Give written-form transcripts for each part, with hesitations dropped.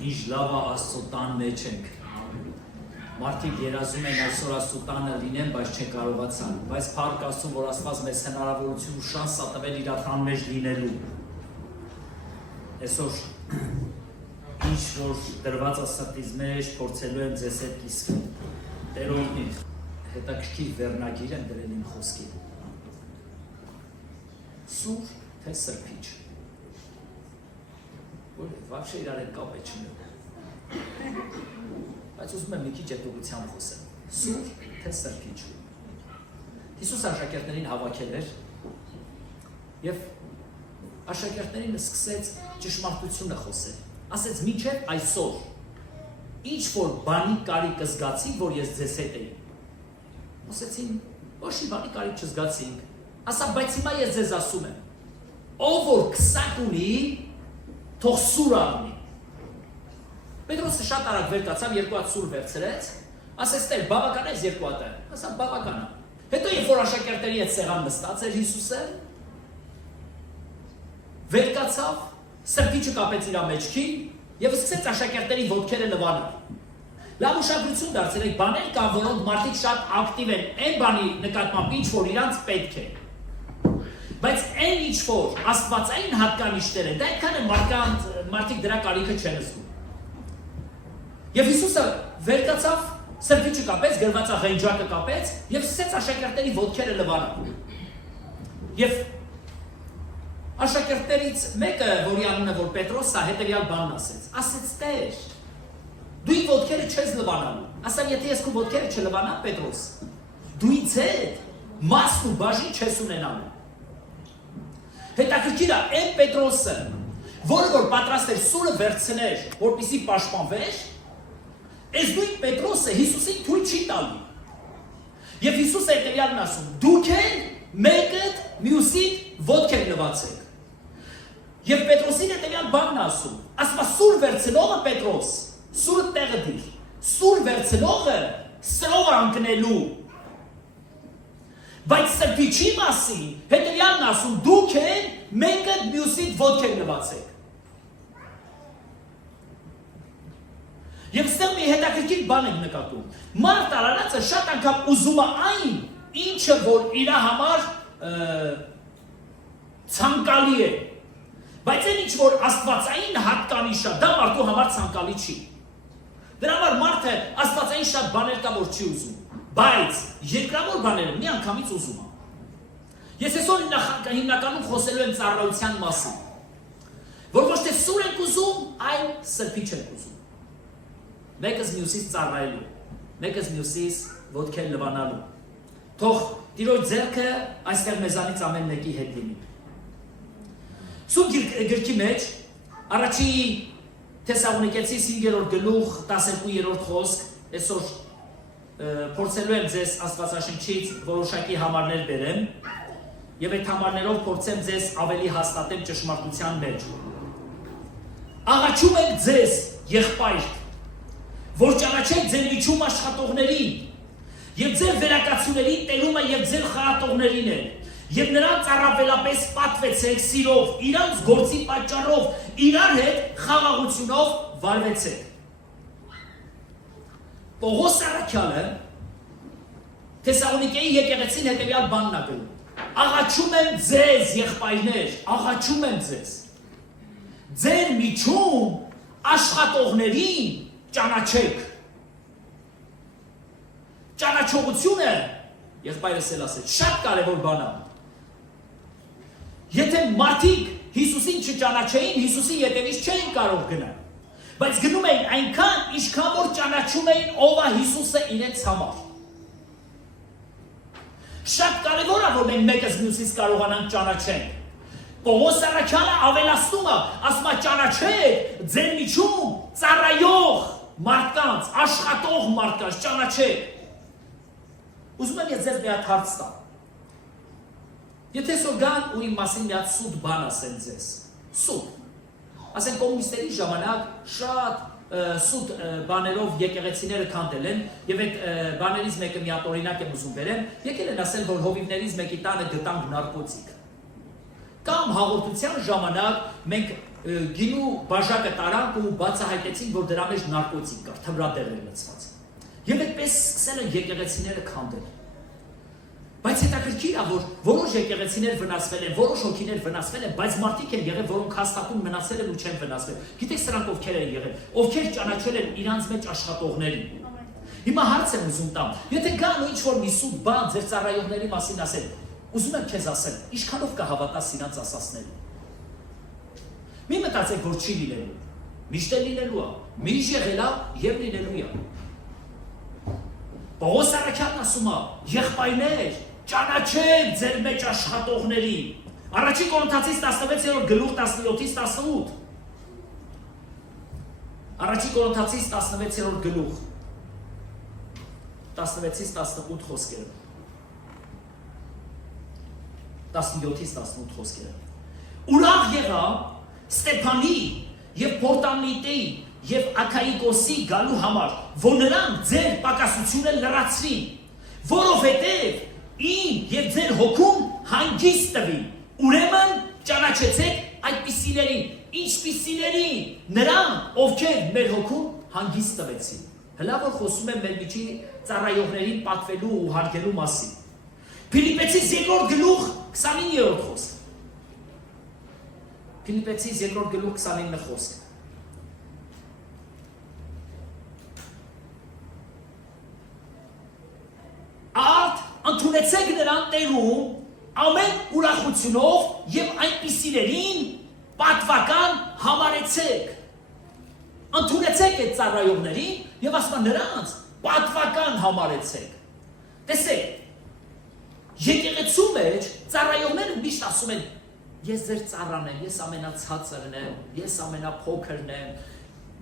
Ինչ լավ է Աստծո տան մեջ ենք։ Մարդիկ երազում են այսօր Աստծո տանը լինեն, բայց չեն կարողացան։ Բայց փառք Աստծուն, որ Աստված մեզ հնարավորություն ու շանս է տվել իր տան մեջ լինելու։ Այսօր ինչ որ դրված է սրտից մեջ, փորձելու եմ ձեզ հետ կիսվել։ Տերողնի հետաքրքիր վերնագիր եմ դրել իմ խոսքին։ Սուր թե սրբիչ։ Որ вообще իրար հետ կապ է չունել։ Բայց ուզում եմ մի քիչ այդ ուղղությամբ խոսեմ։ Սուր թե սրբիչ։ Հիսուս աշակերտներին հավաքել էր եւ աշակերտներին սկսեց ճշմարտությունը խոսել։ Ասեց մինչև այսօր ինչ որ բանի կարիք զգացի, որ ես ձեզ հետ էի։ Ասեցին, ոչ մի բանի կարիք չզգացինք։ Ասա, բայց հիմա ես ձեզ ասում եմ, ով որ քսակ ունի, թող սուր առնի։ Պետրոսը շատ արագ վեր կացավ, երկու հատ սուր վերցրեց, ասեց տեր, բավական է երկու հատը։ Ասա, բավական է։ Հետո երբ որ աշակերտների հետ սեղան նստած էր Հիսուսը, վեր կացավ, սրբիչը կապեց իր մեջքին եւ սկսեց աշակերտների ոտքերը լվանալ։ Լավ ուշադրություն դարձրել եք, բաներ կան, որոնք մարդիկ շատ ակտիվ են, այն բանի նկատմամբ ինչ որ իրանց պետք է։ Բայց այն ինչ որ աստվածային հատկանիշներ են, դա այնքան է մարդիկ դրա կարիքը չեն զգում։ Եվ Հիսուսը վեր կացավ, սրբիչը կապեց, գրված աղենջակը կապեց եւ սկսեց աշակերտների ոտքերը լվանալ։ Եվ աշակերտներից մեկը, որի անունը որ Պետրոս է, հետեւյալ բանն ասեց։ Ասեց Տեր, դու իմ ոտքերը չես լվանալու։ Ասեմ, եթե ես քո ոտքերը չլվանամ, Պետրոս, դու ինձ հետ մասն ու բաժին չես ունենալու։ Հետաքրքիր է, այն Պետրոսը, որը որ պատրաստ էր սուրը վերցնել, որպեսզի պաշտպանվեր, այս նույն Պետրոսը Հիսուսին թույլ չի տալու։ Եվ Հիսուսը հետևյալն ասում. դուք էլ մեկդ մյուսիդ ոտք եք լվացեք։ Եվ Պետրոսին հետևյալ բանն ասում. ասում սուր վերցնողը Պետրոս, սուրը տեղը դիր, սուր վերցնողը սրով անկնելու։ Բայց սրբիչի մասին հետևյալն ասում. դուք էլ մեկդ մյուսիդ ոտք եք լվացեք։ Եվ ստեղ մի հետաքրքիր բան ենք նկատում։ Մարդ արարածը շատ անգամ ուզում է այն, ինչը որ իր համար ցանկալի է։ Բայց այն ինչ որ աստվածային հատկանիշ է, դա մարդու համար ցանկալի չի։ Դրա համար մարդը աստվածային շատ բաներ կա որ չի ուզում, բայց երկրավոր բաները մի անգամից ուզում է։ Ես այսօր հիմնականում խոսելու եմ ծառայության մասին, որ ոչ թե սուր ենք ուզում, այլ սրբիչ ենք ուզում։ Մեկս մյուսից ծառայելու, մեկս մյուսից ոտքեր լվանալու։ Թող Տիրոջ ձեռքը այստեղ մեզանից ամեն մեկի հետ լինի։ Սուրբ գրքի մեջ առաջի Թեսաղոնիկեցիս 5-րդ գլուխ 12-րդ խոսք, այսօր փորձելու եմ ձեզ Աստվածաշնչից որոշակի համարներ բերեմ եւ այդ համարներով փորձեմ ձեզ ավելի հաստատել ճշմարտության մեջ։ Աղաչում եմ ձեզ, եղբայրք, որ ճանաչեք ձեր միջում աշխատողներին եւ ձեր վերակացուներին տերումը եւ ձեր խաղատողներին են եւ նրանց առավելապես պատվեցեք սիրով, իրանց գործի պատճառով, իրար հետ խաղաղությունով վարվեցեք։ Պողոս առաքյալը Թեսաղոնիկեի եկեղեցին հետեւյալ բանն է գրում. աղաչում եմ ձեզ, եղբայրներ, աղաչում եմ ձեզ, ձեր միջում աշխատողներին ճանաչեք։ Ճանաչողությունը, եղբայրս էլ ասեց, շատ կարևոր բան է։ Եթե մարդիկ Հիսուսին չճանաչեին, Հիսուսի ետևից չէին կարող գնալ։ Բայց գնում էին այնքան, ինչքան որ ճանաչում էին ով է Հիսուսը իրենց համար։ Շատ կարևոր է, որ մենք մեկս մյուսից կարողանանք ճանաչենք։ Պողոս առաքյալը ավելացնում է, ասում է ճանաչեք ձեր միջում ծառայող մարդկանց, աշխատող մարդկանց ճանաչեք։ Ուզում եմ ես ձեզ մի հատ հարց տամ։ Եթե սո գան ու իմ մասին մի հատ սուտ բան ասեն ձեզ, սուտ, ասեն կոմունիստերի ժամանակ շատ սուտ բաներով եկեղեցիները քանդել են եւ այդ բաներից մեկը մի հատ օրինակ եմ ուզում բերեմ, եկել են ասել, որ հովիվներից մեկի տանը գտանք նարկոտիկ։ Կամ հաղորդության ժամանակ մենք գինու բաժակը տարանք ու բացահայտեցին, որ դրա մեջ նարկոտիկ կար, թմրադեղ էր լցված։ Եվ այդպես սկսել են եկեղեցիները քանդել։ Բայց հետաքրքիր է, որ որոշ եկեղեցիներ վնասվել են, որոշ հոգիներ վնասվել են, բայց մարդիկ են եղել, որոնք հաստատուն մնացել են ու չեն վնասվել։ Գիտեք սրանք ովքեր են եղել, ովքեր ճանաչել են իրանց մեջ աշխատողներին։ Հիմա հարց եմ ուզում տամ, եթե գան ու ինչ-որ մի սուտ բան ձեր ծառայողների մասին ասել, ուզում եմ քեզ ասել, ինչքանով կհավատաս իրանց ասածներին։ Մի մտածեք, որ չի լինելու, միշտ է լինելու է, միշտ եղել է և լինելու է։ Պողոս Արաքյանն ասում է, եղբայրներ, ճանաչեք ձեր մեջ աշխատողներին։ Առաջին Կորինթացիս 16-րդ գլուխ 17-ից 18։ Առաջին Կորինթացիս 16-րդ գլուխ 16-ից 18 խոսքերը։ 17-ից 18 խոսքերը։ Ուրախ եղա Ստեփանի եւ Պորտամնիտեի եւ Աքայիկոսի գալու համար, որ նրանք ձեր պակասությունը լրացրին, որովհետեւ ին եւ ձեր հոգում հանգիստ տվի։ Ուրեմն ճանաչեցեք այդպիսիներին, ինչպիսիներին, նրանք, ովքեր մեր հոգում հանգիստ տվեցին։ Հլա որ խոսում եմ մեր միջի ծառայողներին պատվելու ու հարգելու մասին։ Փիլիպեցիս 2-րդ գլուխ 29-րդ խոսք։ Փիլիպեցիս 2-րդ գլուխ 29 խոսք։ Արդ ընդունեցեք նրան Տերում ամեն ուրախությունով եւ այնպիսիներին պատվական համարեցեք։ Ընդունեցեք այդ ծառայողներին եւ ասում նրանց պատվական համարեցեք։ Տեսեք, եկեղեցու մեջ ծառայողները միշտ ասում են ես ձեր ծառան եմ, ես ամենացածրն եմ, ես ամենափոքրն եմ։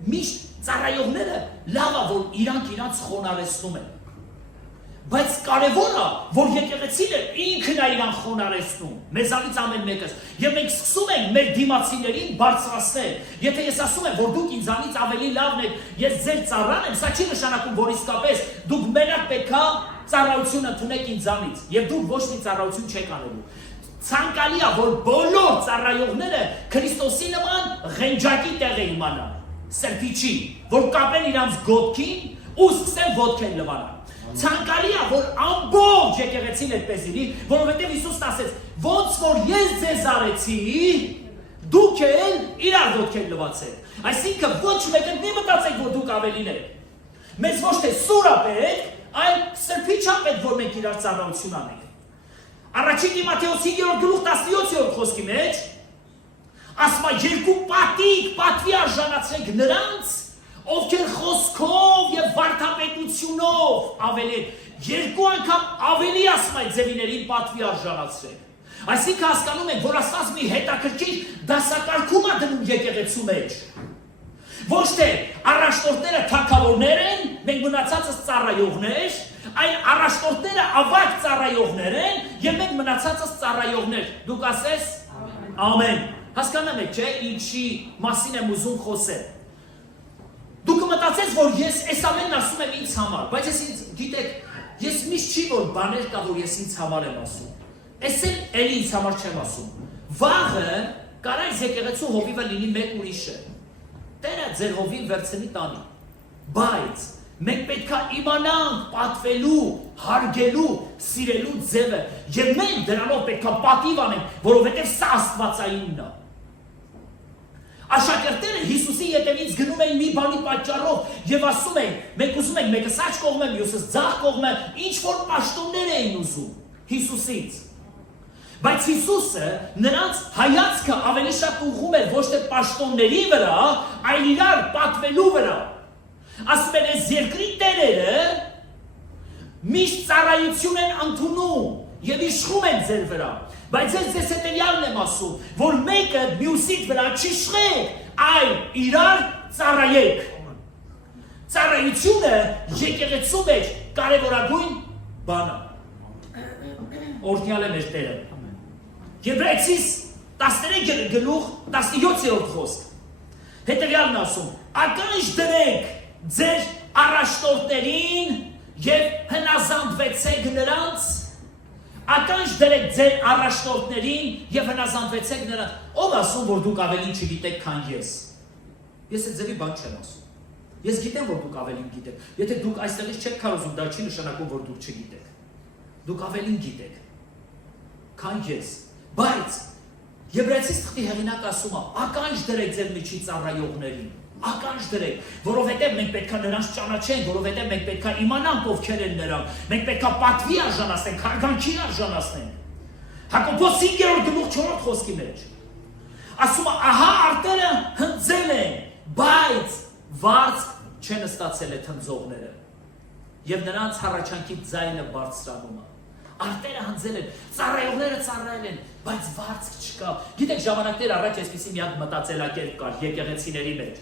Միշտ ծառայողները լավ է, որ իրանք խոնարհեցնում են։ Բայց կարևորը, որ եկեղեցին ինքն է իրան խոնարհեցնում, մեզանից ամեն մեկս, եւ մենք սկսում ենք մեր դիմացիներին բարձրացնել։ Եթե ես ասում եմ, որ դուք ինձանից ավելի լավն եք, ես ձեր ծառան եմ, սա չի նշանակում, որ իսկապես դուք մենակ պետքա ծառայություն ընդունեք ինձանից, եւ դուք ոչ մի ծառայություն չեք անելու։ Ցանկալի է, որ բոլոր ծառայողները Քրիստոսի նման ղենջակի տեղ են իմանան, սրբիչի, որ կապեն իրանց գոտքին ու սկսեն ոտքեն լվանալ։ Ցանկալի է, որ ամբողջ եկեղեցին այդպես լինի, որովհետև Հիսուսն ասեց, ոնց որ ես ձեզ արեցի, դուք էլ իրար ոտքեր լվացեք։ Այսինքն ոչ մեկը մի մտածեք, որ դուք ավելին եք։ Մեզ ոչ թե սուր է պետք, այլ սրբիչ է պետք, որ մենք իրար ծառայություն անենք։ Առաջին Տիմոթեոս 5-րդ գլուխ 17-րդ խոսքի մեջ ասում է երկու պատիկ պատվի արժանացրեք նրանց, ովքեր խոսքով եւ վարդապետությունով ավելի երկու անգամ ավելի ասում այդ ձևիներին պատվի արժանացրեք։ Այսինքն հասկանում եք, որ Աստված մի հետաքրքիր դասակարգում է դնում եկեղեցու մեջ։ Ոչ թե առաջնորդները թագավորներ են, մենք մնացածս ծառայողներ, այլ առաջնորդները ավագ ծառայողներ են եւ մենք մնացածս ծառայողներ։ Դուք ասես ամեն։ Հասկանում եք, չէ՞, ինչի մասին եմ ուզում խոսել։ Դուք մտածեք, որ ես այս ամենն ասում եմ ինձ համար, բայց ես ինձ գիտեք, ես միշտ չի որ բաներ կա, որ ես ինձ համար եմ ասում։ Ես էլ ինձ համար չեմ ասում։ Վաղը կարա այս եկեղեցու հովիվը լինի մեկ ուրիշը։ Տերը ձեր հովին վերցնի տանի։ Բայց մենք պետք է իմանանք պատվելու, հարգելու, սիրելու ձևը, եւ մենք դրանով պետք է պատիվ անենք, որովհետեւ սա աստվածայինն է։ Աշակերտները Հիսուսի ետևից գնում էին մի բանի պատճառով եւ ասում էին, մենք ուզում ենք մեկը սաճ կողմը, մյուսը ձախ կողմը, ինչ որ պաշտոններ էին ուզում Հիսուսից։ Բայց Հիսուսը նրանց հայացքը ավելի շատ ուղղում էր ոչ թե պաշտոնների վրա, այլ իրար պատվելու վրա։ Ասում են, այս երկրի տերերը միշտ ծառայություն են ընդունում եւ իշխում են ձեր վրա։ Բայց ես հետեւյալն եմ ասում, որ մեկը մյուսից վրա չիշխեք, այլ իրար ծառայեք։ Ծառայությունը եկեղեցու մեջ կարևորագույն բան է։ Օրհնյալ է մեր Տերը։ Եբրայեցիս 13 գլուխ 17-րդ խոսք։ Հետևյալն ասում. ականջ դրեք ձեր առաջնորդներին եւ հնազանդվեցեք նրանց, Ականջ դրեք ձեր առաջնորդներին եւ հնազանդվեցեք նրանց։ Ով ասում, որ դուք ավելին չգիտեք, քան ես։ Ես այդ ձևի բան չեմ ասում։ Ես գիտեմ, որ դուք ավելին գիտեք։ Եթե դուք այստեղից չեք քարոզում, դա չի նշանակում, որ դուք չգիտեք։ Դուք ավելին գիտեք, քան ես։ Բայց Եբրայեցիս թղթի հեղինակ ասում է, ականջ դրեք ձեր միջի ծառայողներին։ Ականջ դրեք, որովհետև մենք պետք է նրանց ճանաչենք, որովհետև մենք պետք է իմանանք ովքեր են նրանք, մենք պետք է պատվի արժանացնենք, հարգանքի արժանացնենք։ Հակոբոս 5-րդ գլուխ 4 խոսքի մեջ ասում է, ահա արտերը հնձել են, բայց վարձ չեն ստացել այդ հնձողները, եւ նրանց հառաչանքի ձայնը բարձրանում է։ Արտերը հնձել են, ծառայողները ծառայել են, բայց վարձ չկա։ Գիտեք, ժամանակներ առաջ այսպիսի մի հատ մտածելակերպ կար եկեղեցիների մեջ։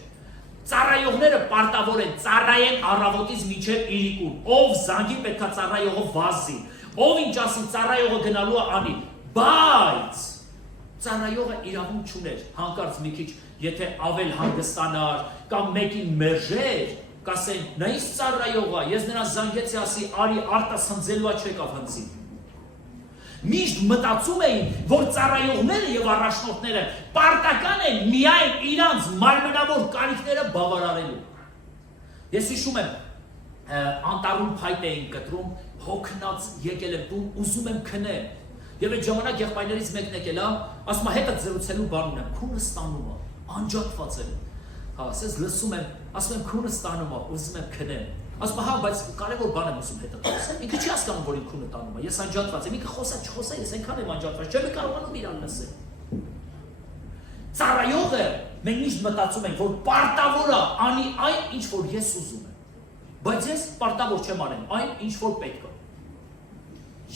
Ծառայողները պարտավոր են ծառայեն առավոտից մինչև իրիկուն։ Ով զանգի պետք է ծառայողը վազի, ով ինչ ասի ծառայողը գնալու է անի, բայց ծառայողը իրավունք չուներ, հանկարծ մի քիչ, եթե ավել հանգստանար կամ մեկին մերժեր, կասեն, նա ինչ ծառայող է, ես նրան զանգեցի ասի, արի արտս հնձելու է չեկավ հնձի։ Միշտ մտածում էին, որ ծառայողները եւ առաջնորդները պարտական են միայն իրանց մարմնավոր կարիքները բավարարելու։ Ես հիշում եմ, անտառում փայտ էին կտրում, հոգնած եկել եմ տուն, ուզում եմ քնեմ։ Եվ այդ ժամանակ եղբայրներից մեկն եկել է, ասում է հետը զրուցելու բան ունեմ, քունը ստանում է, անջատված եմ։ Հա, ասես լսում եմ, ասում եմ քունը ստանում է, ուզում եմ քնեմ։ Ասում հա, բայց կարևոր բան եմ ասում հետը խոսեմ։ Ինքը չի հասկանում, որ ինքունը տանում է։ Ես անջատված եմ, ինքը խոսա, չխոսա, ես այնքան եմ անջատված, չեմ կարողանում իրան լսել։ Ծառայողը մենք միշտ մտածում ենք, որ պարտավոր է անի այն, ինչ որ ես ուզում եմ։ Բայց ես պարտավոր չեմ անեմ այն, ինչ որ պետք է։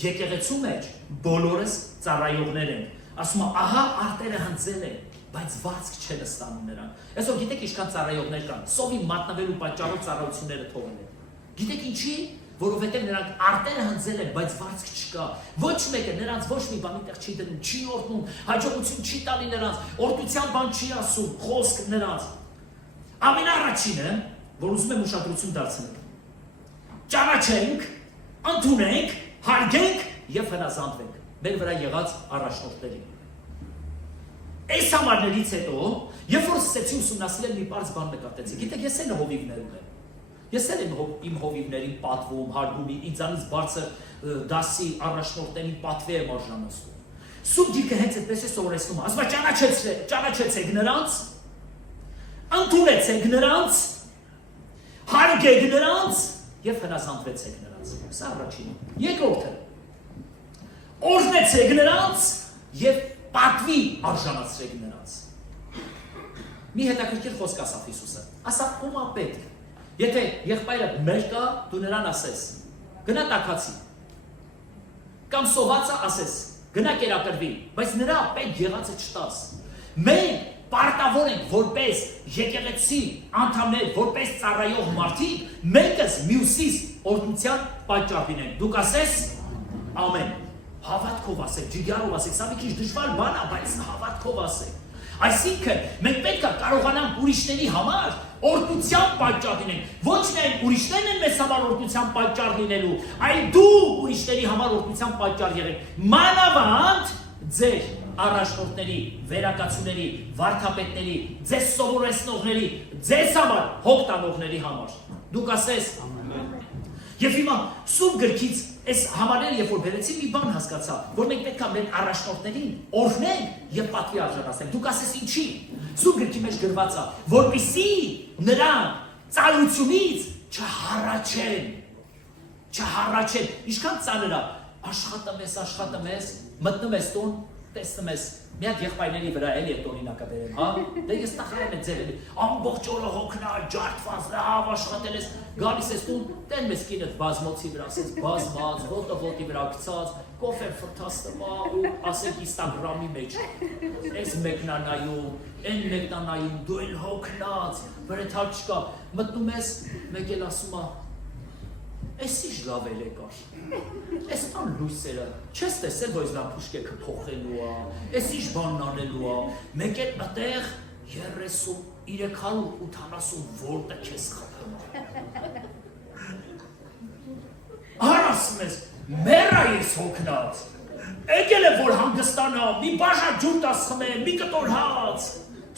Եկեղեցու մեջ բոլորս ծառայողներ են։ Ասում է, ահա արտերը հնձել են, բայց վարձք չեն ստանում նրան։ Այսօր գիտեք ինչքան ծառայողներ կան, սովի մատնվելու պատճառով ծառայությունները թողել են։ Գիտեք ինչի, որովհետև նրանք արտերը հնձել են, բայց վարձք չկա։ Ոչ մեկը նրանց ոչ մի բան այդտեղ չի դնում, չի օրհնում, հաջողություն չի տալի նրանց, օրհնության բան չի ասում, խոսք նրանց։ Ամենաառաջինը, որ ուզում եմ ուշադրություն դարձնել, ճանաչենք, ընդունենք, հարգենք եւ հնազանդվենք մեր վրա եղած առաջնորդներին։ Այս համարներից հետո, երբ որ սկսեցի ուսումնասիրել մի պարզ բան նկատեցի, գիտեք, ես էլ հովիվներ ունեմ։ Ես էլ եմ իմ հովիվներին պատվում, հարգում, ինձանից բարձր դասի առաջնորդներին պատվի եմ արժանացնում։ Սուրբ Գիրքը հենց այդպես է սովորեցնում, ասում է ճանաչեցեք նրանց, ընդունեցեք նրանց, հարգեք նրանց եւ հնազանդվեցեք նրանց։ Սա առաջինը։ Երկրորդը, օրհնեցեք նրանց եւ պատվի արժանացրեք նրանց։ Մի հետաքրքիր խոսք ասավ Հիսուսը։ Ասա ում է պետք։ Եթե եղբայրը մեր կա, դու նրան ասես, գնա տաքացի։ Կամ սովածը ասես, գնա կերակրվի, բայց նրա պետք եղածը չտաս։ Մենք պարտավոր ենք որպես եկեղեցի անդամներ, որպես ծառայող մարդիկ, մեկս մյուսիս օրհնության պատճառ լինենք։ Դուք ասես ամեն։ Հավատքով ասեք, ջիգարով ասեք, սա մի քիչ դժվար բան է, բայց հավատքով ասեք։ Այսինքն, մենք պետք է կարողանանք ուրիշների համար օրհնության պատճառ լինենք։ Ոչ միայն ուրիշներն են մեզ համար օրհնության պատճառ լինելու, այլ դու ուրիշների համար օրհնության պատճառ եղեք։ Մանավանդ ձեր առաջնորդների, վերակացուների, վարդապետների, ձեզ սովորեցնողների, ձեզ համար հոգ տանողների համար։ Դուք ասես Եվ հիմա Սուրբ Գրքից այս համարները երբ որ բերեցի մի բան հասկացա, որ մենք պետք է մեր առաջնորդներին օրհնենք եւ պատվի արժանացնենք։ Դուք ասես ինչի։ Սուրբ Գրքի մեջ գրված է, որպեսզի նրանք ծանրությունից չհառաչեն։ Ինչքան ծանր է, աշխատում ես, մտնում ես տուն, տեսնում ես, մի հատ եղբայրների վրա էլի այդ օրինակը բերեմ, հա։ Դե ես տխրում եմ ձեր էլի, ամբողջ օրը հոգնած, ջարդված, լավ աշխատել ես, գալիս ես տուն, տեն մեզ կինդ բազմոցի վրա, ասես բազմած, ոտի վրա գցած, կոֆեն ֆրթաստում ու ասեք Instagram-ի մեջ։ Այս մեկն է նայում, այն մեկն է նայում, դու էլ հոգնած, վրեթալ չկա, մտնում ես, մեկ էլ ասում է Էս ինչ լավ էլ եկար, էս տան լույսերը, չես տեսել, որ այս լամպուշկեքը փոխելու է, էս ինչ բանն անելու է, մեկ էլ ատեղ 30-380 վոլտը չես խփում։ Արասում ես, մեռա ես հոգնած, եկել է որ հանգստանա, մի բաժան ջուր տաս խմե, մի կտոր հաց։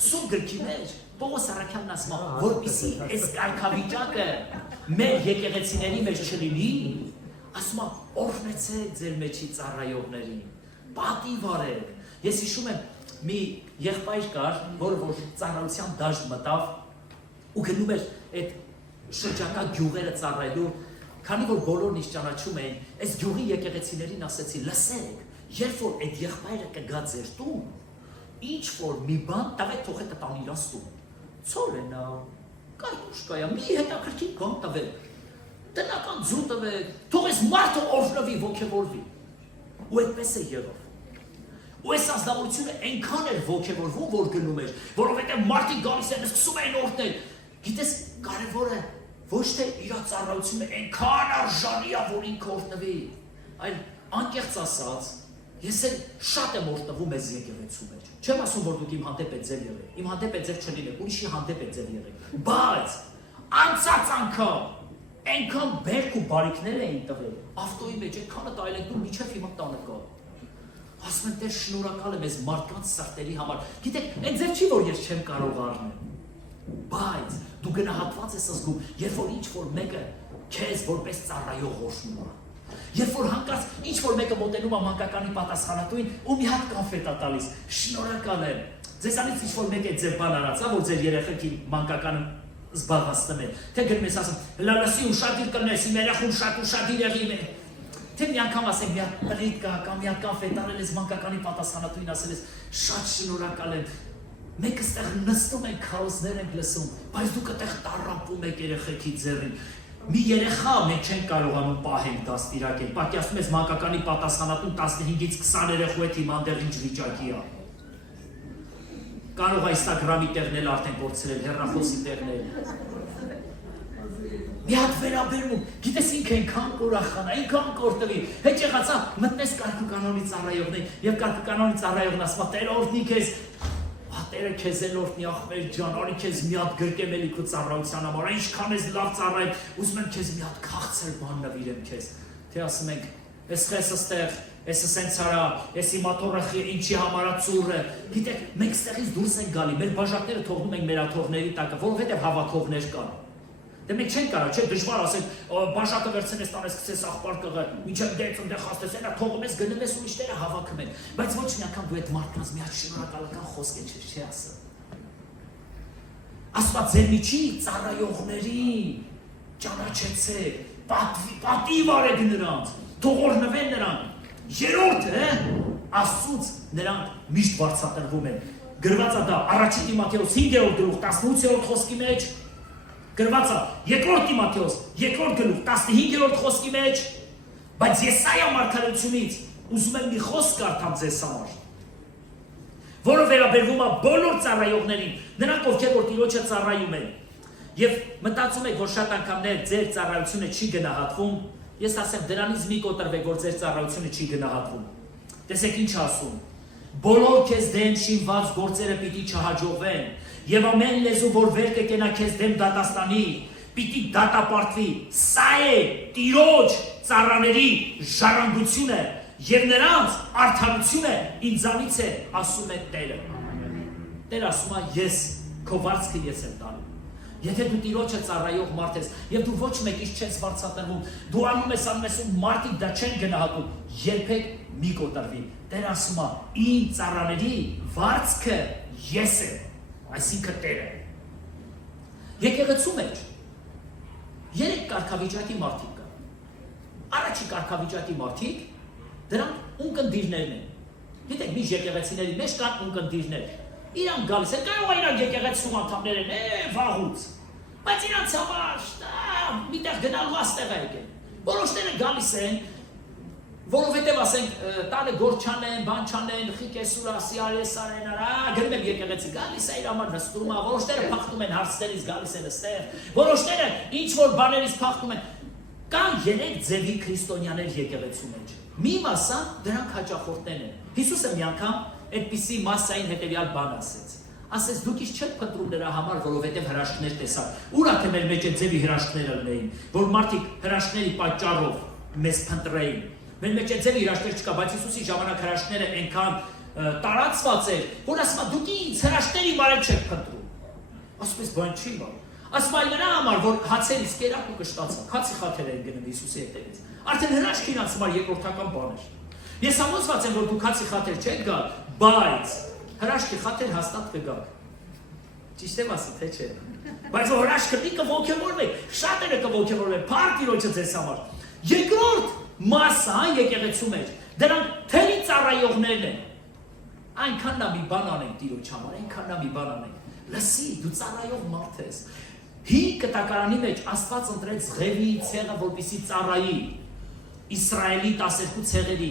Սուրբ գրքի մեջ Պողոս առաքյալն ասում է, որպեսզի այս կարգավիճակը մեր եկեղեցիների մեջ չլինի, ասում է, օրհնեցեք ձեր մեջի ծառայողներին, պատիվ արեք։ Ես հիշում եմ, մի եղբայր կար, որ ծառայության դաշտ մտավ ու գնում էր այդ շրջակա գյուղերը ծառայելու, քանի որ բոլորն ինձ ճանաչում էին, այս գյուղի եկեղեցիներին ասեցի, լսեք, երբ որ այդ եղբայրը կգա ձեր տուն, ինչ որ մի բան տվեք թողեք տան իրաց տուն։ Ցոր է նա, կարկուշկա է, մի հետաքրքիր բան տվեք, տնական ձու տվեք, թող այս մարդը օրհնվի, ոգևորվի։ Ու այդպես է եղավ։ Ու այս ազնվորությունը այնքան էր ոգևորվում, որ գնում էր, որովհետև մարդիկ գալիս են, սկսում էին օրհնել։ Գիտես, կարևորը ոչ թե իր ծառայությունը այնքան արժանի է, որ ինքը օրհնվի, այլ անկեղծ ասած, ես էլ շատ եմ օրհնվում այս եկեղեցու մեջ։ Չեմ ասում, որ դուք իմ հանդեպ եք ձև եղեք, իմ հանդեպ եք ձև չլինեք, ուրիշի հանդեպ եք ձև եղեք, բայց անցած անգամ այնքան բերք ու բարիքներ էին տվել, ավտոյի մեջ այնքանը տայել եք դու միջև հիմա տանը կա։ Ասում եմ, Տեր շնորհակալ եմ այս մարդկանց սրտերի համար։ Գիտեք, այն ձև չի, որ ես չեմ կարող առնել, բայց դու գնահատված ես զգում, երբ որ ինչ որ մեկը քեզ որպես ծառայող օրհնում է։ Երբ որ հանկարծ ինչ որ մեկը մոտենում է մանկականի պատասխանատուին ու մի հատ կոնֆետ է տալիս, շնորհակալ եմ։ Ձեզանից ինչ որ մեկ է ձեր բան արածա, որ ձեր երեխեքին մանկականը զբաղացնում են։ Թե գնում ես ասում, լալասի ուշադիր կլնես, իմ երեխուն շատ ուշադիր եղի մե։ Թե մի անգամ ասենք, մի հատ պլիտ կա կամ մի հատ կոնֆետ արել ես մանկականի պատասխանատուին ասել ես, շատ շնորհակալ եմ։ Մենք այստեղ նստում ենք, քարոզներ ենք լսում, բայց դուք այդտեղ տարապում եք երեխեքի ձեռին։ Մի երեխա մենք չենք կարողանում պահենք դաստիարակել, պատկերացնում ես մանկականի պատասխանատուն 15-ից 20 երեխու հետ հիմա այնտեղ ինչ վիճակի է։ Կարող է Instagram-ի տեղնել արդեն կորցրել, հեռախոսի տեղնել։ Մի հատ վերաբերվում, գիտես ինքը այնքան կուրախանա, այնքան կորտվի, հետ եղածա մտնես կարգուկանոնի ծառայողներին եւ կարգուկանոնի ծառայողն ասում է Տեր օրհնի քեզ, Տերը քեզ էլ օրհնի ախպեր ջան, արի քեզ մի հատ գրկեմ էլի քո ծառայության համար, ինչքան ես լավ ծառայել, ուզում եմ քեզ մի հատ քաղցր բան նվիրեմ քեզ։ Թե ասում ենք, ես քեզ ստեղ, ես սենց արա, ես իմ աթոռը ինչի համար է ծուրը։ Գիտեք, մենք ստեղից դուրս ենք գալի, մեր բաժակները թողնում ենք մեր աթոռների տակը, որովհետև հավաքողներ կան։ Դե մենք չենք կարող, չէ, դժվար ասենք, բաժակը վերցնես տանես գցես աղբարկը, միջև դեց այնտեղ հաստես, այնա թողում ես գնում ես ուրիշները հավաքում են, բայց ոչ մի անգամ դու այդ մարդկանց մի հատ շնորհակալական խոսք չի ասել։ Աստված ձեր միջի ծառայողներին ճանաչեցեք, պատիվ արեք նրանց, թող օրհնվեն նրանք։ Երրորդը, Աստծուց նրանք միշտ բարձրատրվում են։ Գրված է դա առաջին Տիմոթեոս 5-րդ գլուխ 18-րդ խոսքի մեջ, գրված է երկրորդ Տիմոթեոս 2-րդ գլուխ 15-րդ խոսքի մեջ, բայց Եսայիա մարգարեությունից ուզում եմ մի խոսք կարդամ ձեզ համար, որը վերաբերվում է բոլոր ծառայողներին, նրանք ովքեր որ Տիրոջը ծառայում են, եւ մտածում եք, որ շատ անգամներ ձեր ծառայությունը չի գնահատվում, ես ասեմ դրանից մի կոտրվեք, որ ձեր ծառայությունը չի գնահատվում։ Տեսեք ինչ ասում, բոլոր քեզ դեմ շինված գործերը պիտի չհաջողվեն, եւ ամեն լեզու, որ վեր կկենա քեզ դեմ դատաստանի, պիտի դատապարտվի։ Սա է Տիրոջ ծառաների ժառանգությունը եւ նրանց արդարությունը ինձանից է, ասում է Տերը։ Տերը ասում է, ես քո վարձքը ես եմ տալու։ Եթե դու Տիրոջը ծառայող մարդ ես եւ դու ոչ մեկից չես վարձատրվում, դու անում ես ու մարդիկ դա չեն գնահատում, երբեք մի կոտրվի։ Տերը ասում է, իմ ծառաների վարձքը ես եմ, այսինքն Տերը։ Եկեղեցու մեջ 3 կարգավիճակի մարդիկ կան։ Առաջի կարգավիճակի մարդիկ, դրանք ունկնդիրներն են։ Գիտեք, մի եկեղեցիների մեջ կան ունկնդիրներ։ Իրանք գալիս են, կարող է իրանք եկեղեցու անդամներ են, վաղուց, բայց իրանք համար միտեղ գնալու աստեղ է եկել։ Որոշները գալիս են, որովհետև ասենք տանը գործ չանեն, բան չանեն, խիկեսուր ասի արես արեն արա, գրում եմ եկեղեցի, գալիս է իր համար նստում է, որոշները փախնում են հարցերից գալիս են ստեղ, որոշները ինչ որ բաներից փախնում են։ Կան 3 ձևի քրիստոնյաներ եկեղեցու մեջ։ Մի մասը դրանք հաճախորդներ են։ Հիսուսը մի անգամ այդպիսի մասային հետևյալ բան ասեց։ Ասեց դուք ինչ չեք փնտրում նրա համար, որովհետև հրաշքներ տեսան։ Ուր է թե մեր մեջ այդ ձևի հրաշքները լինեին, որ մարդիկ հրաշքների պատճառով մեզ փնտրեին։ Մեր մեջ է ձեր հրաշքներ չկա, բայց Հիսուսի ժամանակ հրաշքները այնքան տարածված էր, որ ասում է դուք ինձ հրաշքների բարել չեք փնտրում։ Ասում ես բան չի բան։ Ասում այլ նրա համար, որ հացերից կերակ ու կշտացա, հացի խաթեր են գնում Հիսուսի հետևից։ Արդեն հրաշք իրաց համար երկրորդական բան էր։ Ես համոզված եմ, որ դուք հացի խաթեր չեք գալ, բայց հրաշքի խաթեր հաստատ կգաք։ Ճիշտ եմ ասում, թե չէ։ Բայց որ հրաշքը մի կողքեվորվեք, շատերը կողքեվորվեն, փառք Տիրոջը ձեզ համար։ Երկրորդ մասը եկեղեցու մեջ, դրանք թերի ծառայողներն են։ Այնքան նա մի բան անենք Տիրոջ համար, այնքան նա մի բան անենք։ Լսի, դու ծառայող մարդ ես։ Հին կտակարանի մեջ Աստված ընտրեց Ղևի ցեղը, որպեսզի ծառայի Իսրայելի 12 ցեղերի։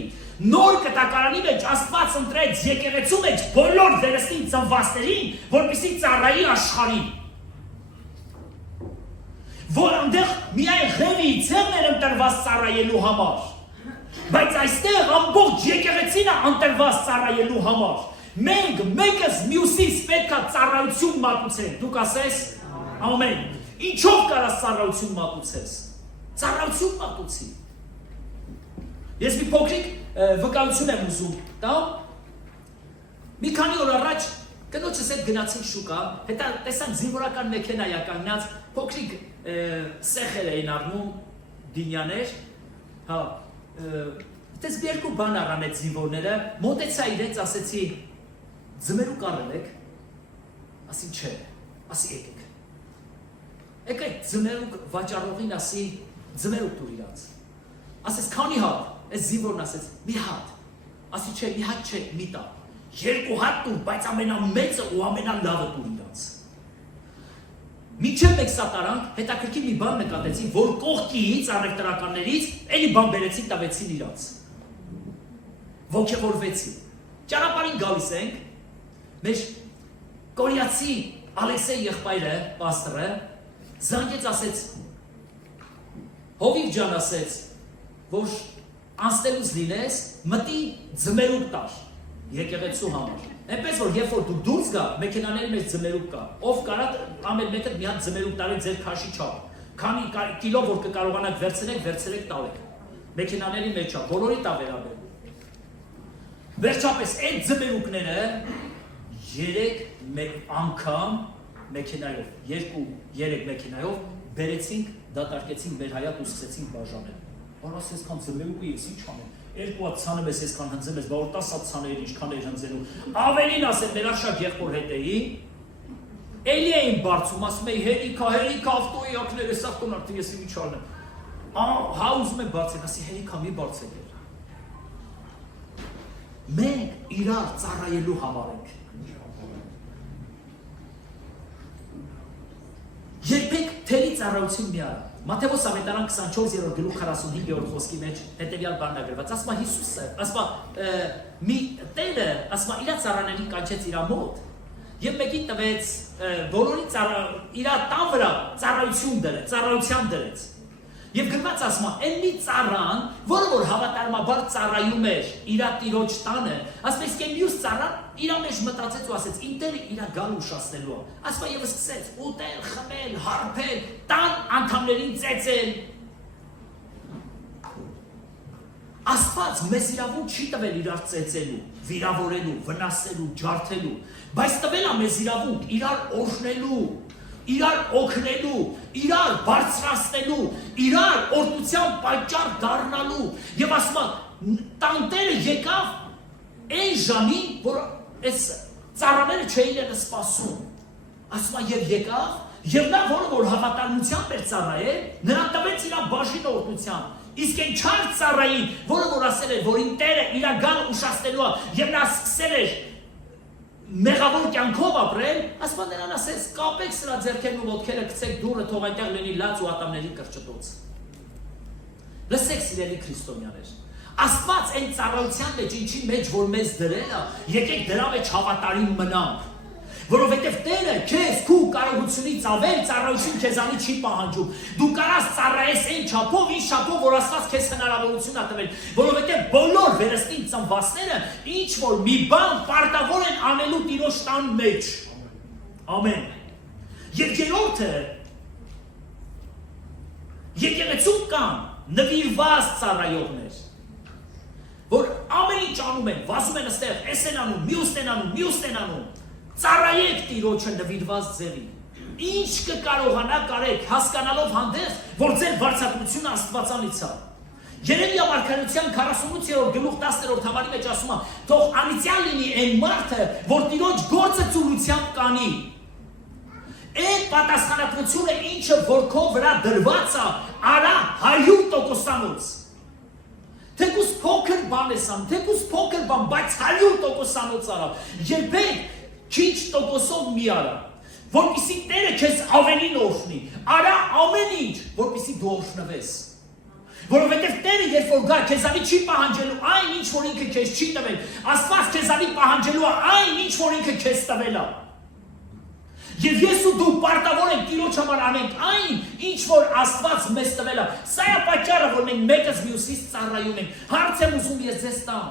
Նոր կտակարանի մեջ Աստված ընտրեց եկեղեցու մեջ բոլոր վերստին ծնվածներին, որպեսզի ծառայի աշխարհին։ Որ այնտեղ միայն Ղևի ցեղն էր ընտրված ծառայելու համար։ Բայց այստեղ ամբողջ եկեղեցին է ընտրված ծառայելու համար։ Մենք մեկս մյուսից պետք է ծառայություն մատուցենք։ Դուք ասես ամեն։ Ինչով կարաս ծառայություն մատուցես։ Ծառայություն մատուցի։ Ես մի փոքրիկ վկայություն եմ ուզում տամ։ Մի քանի օր առաջ կնոջս հետ գնացինք շուկա, հետո տեսանք զինվորական մեքենա է կանգնած, փոքրիկ սեխեր էին առնում դինյաներ, հա, դες երկու բան առան այդ զինվորները, մոտեցա իրենց ասեցի ձմերուկ առել եք, ասի չէ, ասի եկեք, եկեք ձմերուկ վաճառողին ասի ձմերուկ տուր իրանց, ասես քանի հատ, այս զինվորն ասեց մի հատ, ասի չէ մի հատ չէ մի տա, երկու հատ տուր, բայց ամենամեծը ու ամենալավը տուր իրանց։ Միջև մեկ սատարանք, հետաքրքիր մի բան նկատեցին, որ կողքից առևտրականներից էլի բան բերեցին տվեցին իրանց։ Ոգևորվեցին։ Ճանապարհին գալիս ենք, մեր կորեացի Ալեքսեյ եղբայրը, պաստորը, զանգեց ասեց, Հովիվ ջան ասեց, որ անցնելուց լինես, մտի ձմերուկ տար, եկեղեցու համար։ Այնպես որ երբ որ դու դուրս գա, մեքենաների մեջ ձմերուկ կա, ով կարա ամեն մեկը մի հատ ձմերուկ տարի ձեր քաշի չափ։ Քանի կիլո որ կկարողանաք վերցրեք տալեք։ Մեքենաների մեջ է, բոլորի տա վերաբերում։ Վերջապես այդ ձմերուկները 3 անգամ մեքենայով, 2-3 մեքենայով բերեցինք, դատարկեցինք մեր հայատ ու սկսեցինք բաժանել։ Որոս այսքան ձմերուկը ես ինչ անեմ։ Երկու հատ ցանը մեզ այսքան հնձեմ ես, բա որ 10 հատ ցաներ ինչքան էր հնձելու։ Ավելին ասեմ, մեր շատ եղբոր հետ էի։ Էլի էին բարձում, ասում էի հերիքա ավտոյի ակներ, էսա տոն արդեն ես ինչ անեմ։ Հա ուզում եմ բարձել, ասի հերիքա մի բարձել էր։ Մենք իրար ծառայելու համար ենք։ Երբեք թերի ծառայություն մի արա։ Մատթեոս ավետարան 24-րդ գլուխ 45-րդ խոսքի մեջ հետևյալ բանն է գրված, ասում է Հիսուսը, ասում է մի տերը, ասում է իր ծառաներին կանչեց իր մոտ եւ մեկին տվեց բոլորի իր տան վրա ծառայության դրեց։ Եվ գրված ասում է, այն մի ծառան, որը որ հավատարմաբար ծառայում էր իր տիրոջ տանը, ասում է, իսկ այն մյուս ծառան իր մեջ մտածեց ու ասեց, իմ տերը իր գալը ուշացնելու է։ Ասում է, եւ սկսեց ուտել, խմել, հարբել, տան անդամներին ծեծել։ Աստված մեզ իրավունք չի տվել իրար ծեծելու, վիրավորելու, վնասելու, ջարդելու, բայց տվել է մեզ իրավունք իրար օրհնելու, իրար օգնելու, իրար բարձրացնելու, իրար օրհնության պատճառ դառնալու։ Եվ ասում է, տանտերը եկավ այն ժամին, որ այս ծառաները չէին սպասում։ Ասում է, եւ եկավ, եւ նա որ հավատարմությամբ էր ծառայել, նրան տվեց իր բաժին օրհնության։ Իսկ այն չար ծառային, որը որ ասել էր, որ իմ տերը իր գալը ուշացնելու է, եւ նա սկսել էր մեղավոր կյանքով ապրել, ասում նրան ասեց, կապեք սրա ձեռքերն ու ոտքերը, գցեք դուռը, թող այնտեղ լինի լաց ու ատամների կրճտոց։ Լսեք սիրելի քրիստոնյաներ, Աստված այն ծառայության մեջ ինչի մեջ որ մեզ դրել է, եկեք դրա մեջ հավատարիմ մնանք, որովհետև Տերը քեզ քու կարողությունից ավել ծառայություն քեզանից չի պահանջում։ Դու կարաս ծառայես այն չափով, ինչ չափով, որ Աստված քեզ հնարավորություն ա տվել, որովհետև բոլոր վերստին ծնվածները ինչ որ մի բան պարտավոր են անելու Տիրոջ տան մեջ։ Ամեն։ Եվ երրորդը եկեղեցում կան նվիրված ծառայողներ։ որ ամեն ինչ անում են, վազում են այստեղ, էս են անում, մյուս են անում, ծառայեք Տիրոջը նվիրված ձևի։ Ինչ կկարողանաք կարեք, հասկանալով հանդերձ, որ ձեր վարձատրությունը Աստվածանից է։ Երեմիա մարգարեության 48-րդ գլուխ 10-րդ համարի մեջ ասում է. թող անիծյալ լինի այն մարդը, որ Տիրոջ գործը ծուլությամբ կանի։ Այդ պատասխանատվությունը, ինչը որ քո վրա դրված է, արա 100%-անոց։ Թեկուզ փոքր բան ես անում, թեկուզ փոքր բան, բայց 100%-անոց արա։ Երբեք քիչ տոկոսով մի արա, որպեսզի Տերը քեզ ավելին օրհնի։ Արա ամեն ինչ, որպեսզի դու օրհնվես։ Որովհետև Տերը երբ որ գա, քեզանից չի պահանջելու այն, ինչ որ ինքը քեզ չի տվել։ Աստված քեզանից պահանջելու է այն, ինչ որ ինքը քեզ տվել է։ Եվ ես ու դու պարտավոր ենք Տիրոջ համար անենք այն, ինչ որ Աստված մեզ տվել է։ Սա է պատճառը, որ մենք մեկս մյուսից ծառայում ենք։ Հարց եմ ուզում ես ձեզ տամ։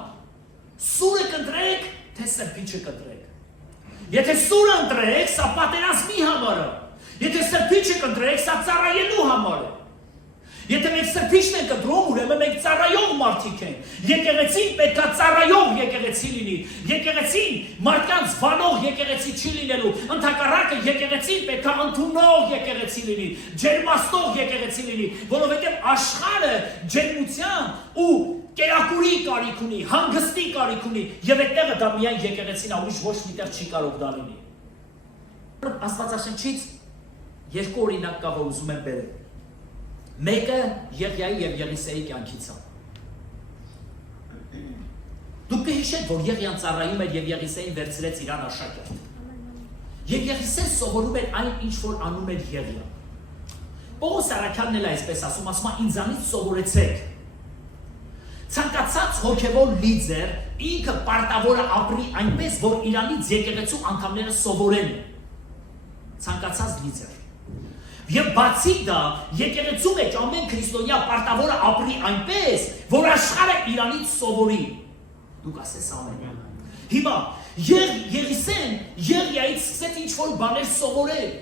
Սուրը կընտրեք, թե սրբիչը կընտրեք։ Եթե սուրը ընտրեք, սա պատերազմի համար է։ Եթե սրբիչը կընտրեք, սա ծառայելու համար է։ Եթե մենք սրբիչն ենք ընտրում, ուրեմն մենք ծառայող մարդիկ ենք։ Եկեղեցին պետք է ծառայող եկեղեցի լինի։ Եկեղեցին մարդկանց վանող եկեղեցի չի լինելու։ Ընդհակառակը եկեղեցին պետք է ընդունող եկեղեցի լինի, ջերմաստող եկեղեցի լինի, որովհետև աշխարհը ջերմության ու կերակուրի կարիք ունի, հանգստի կարիք ունի, եւ այդտեղը դա միայն եկեղեցին է, ուրիշ ոչ միտեղ չի կարող դա լինի։ Աստվածաշնչից երկու օրինակ կա, որ ուզում եմ բերել։ Մեկը Եղիայի եւ Եղիսեի կյանքից է։ Դուք կհիշեք, որ Եղիան ծառայում էր եւ Եղիսեին վերցրեց իրան աշակերտ։ Եվ Եղիսեն սովորում էր այն, ինչ որ անում էր Եղիան։ Պողոս առաքյալն էլ այսպես ասում է, ինձանից սովորեցեք։ Ցանկացած հոգևոր լիդեր ինքը պարտավոր է ապրի այնպես, որ իրանից եկեղեցու անդամները սովորեն։ Ցանկացած լիդեր։ Եվ բացի դա, եկեղեցու մեջ ամեն քրիստոնյա պարտավոր է ապրի այնպես, որ աշխարհը իրանից սովորի։ Դուք ասես ամեն։ Հիմա Եղիսեն Եղիայից սկսեց ինչ-որ բաներ սովորել։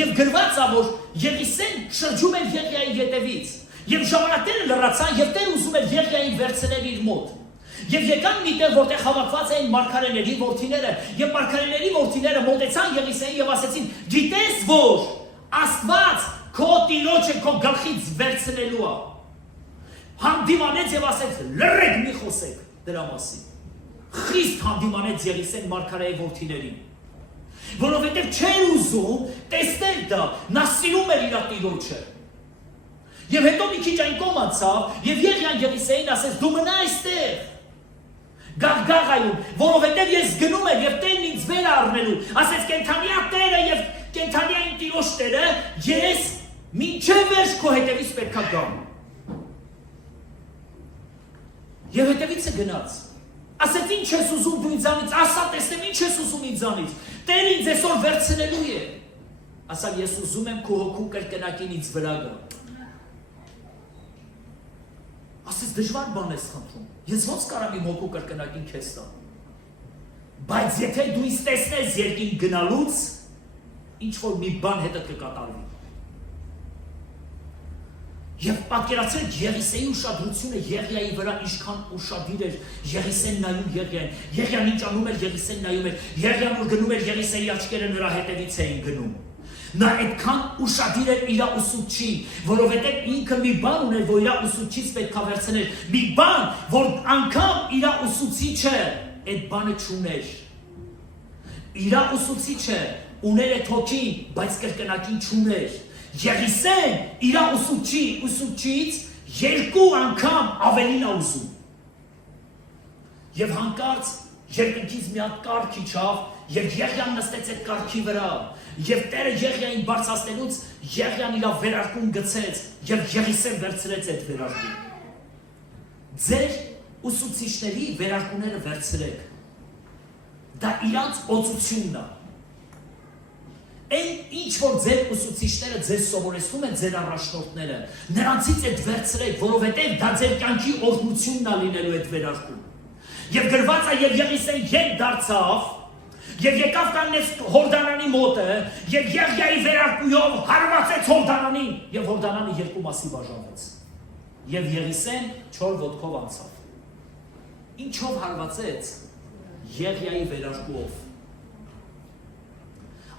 Եվ գրված է, որ Եղիսեն շրջում էր Եղիայի ետևից։ Եվ ժամանակները լրացան, եւ Տերը ուզում էր Եղիային վերցնել իր մոտ։ Եվ եկան միտեղ, որտեղ հավաքված էին մարգարեների որդիները, եւ մարգարեների որդիները մոտեցան Եղիսեին եւ ասեցին. «Գիտես որ Աստված քո Տիրոջը քո գլխից վերցնելու է»։ Հանդիմանեց եւ ասեց. «Լռեք, մի խոսեք դրա մասին»։ Խիստ հանդիմանեց Եղիսեն մարգարեի որդիներին, որովհետեւ չէր ուզում տեսնել դա, նա սիրում էր իր Տիրոջը։ Եվ հետո մի քիչ այն կողմ անցավ եւ Եղիան Եղիսեին ասեց. «Դու մնա այստեղ, գաղգաղայում, որովհետեւ ես գնում եմ եւ Տերն ինձ վեր առնելու»։ Ասեց. «Կենթանիա Տերը եւ կենթանիային Տիրոջ Տերը, ես մինչեւ վերջ քո հետևից պետքա գամ»։ Եվ հետևից է գնաց։ Ասեց. «Ինչ ես ուզում դու ինձանից»։ Ասա տեսնեմ ինչ ես ուզում ինձանից։ Տերը ինձ այսօր վերցնելու է։ Ասա. «Ես ուզում եմ քո հոգու կրկնակին ինձ վրա գա»։ Ասես դժվար բան ես խնդրում։ Ես ոնց կարամ իմ հոգու կրկնակին քեզ տամ։ Բայց եթե դու ինձ տեսնես երկին գնալուց, ինչ որ մի բան հետը կկատարվի։ Եվ պատկերացրեք Եղիսեի ուշադրությունը Եղիայի վրա ինչքան ուշադիր էր։ Եղիսեն նայում Եղիային։ Եղիան ինչ անում էր, Եղիսեն նայում էր։ Եղիան որ գնում էր, Եղիսեի աչքերը նրա հետևից էին գնում։ Նա այդքան ուշադիր էր իր ուսուցչին, որովհետև ինքը մի բան ուներ, որ իր ուսուցչից պետք է վերցներ, մի բան, որ անգամ իր ուսուցիչը այդ բանը չուներ։ Իր ուսուցիչը ուներ այդ հոգին, բայց կրկնակին չուներ։ Եղիսեն իր ուսուցչից երկու անգամ ավելին է ուզում։ Եվ հանկարծ երկնքից մի հատ կառք իջավ, եւ Եղիան նստեց այդ կառքի վրա։ Եվ Տերը Եղիային բարձրացնելուց Եղիան իր վերարկուն գցեց եւ Եղիսեն վերցրեց այդ վերարկուն։ Ձեր ուսուցիչների վերարկուները վերցրեք։ Դա իրանց օծությունն է։ Այն ինչ որ ձեր ուսուցիչները ձեզ սովորեցնում են, ձեր առաջնորդները, նրանցից այդ վերցրեք, որովհետեւ դա ձեր կյանքի օրհնությունն է լինելու այդ վերարկուն։ Եվ գրված է եւ Եղիսեն ետ դարձավ Եվ եկավ կանգնեց Հորդանանի մոտը, եւ Եղիայի վերարկուով հարվածեց Հորդանանին, եւ Հորդանանը երկու մասի բաժանվեց։ Եվ Եղիսեն 4 ոտքով անցավ։ ինչով հարվածեց Եղիայի վերարկուով։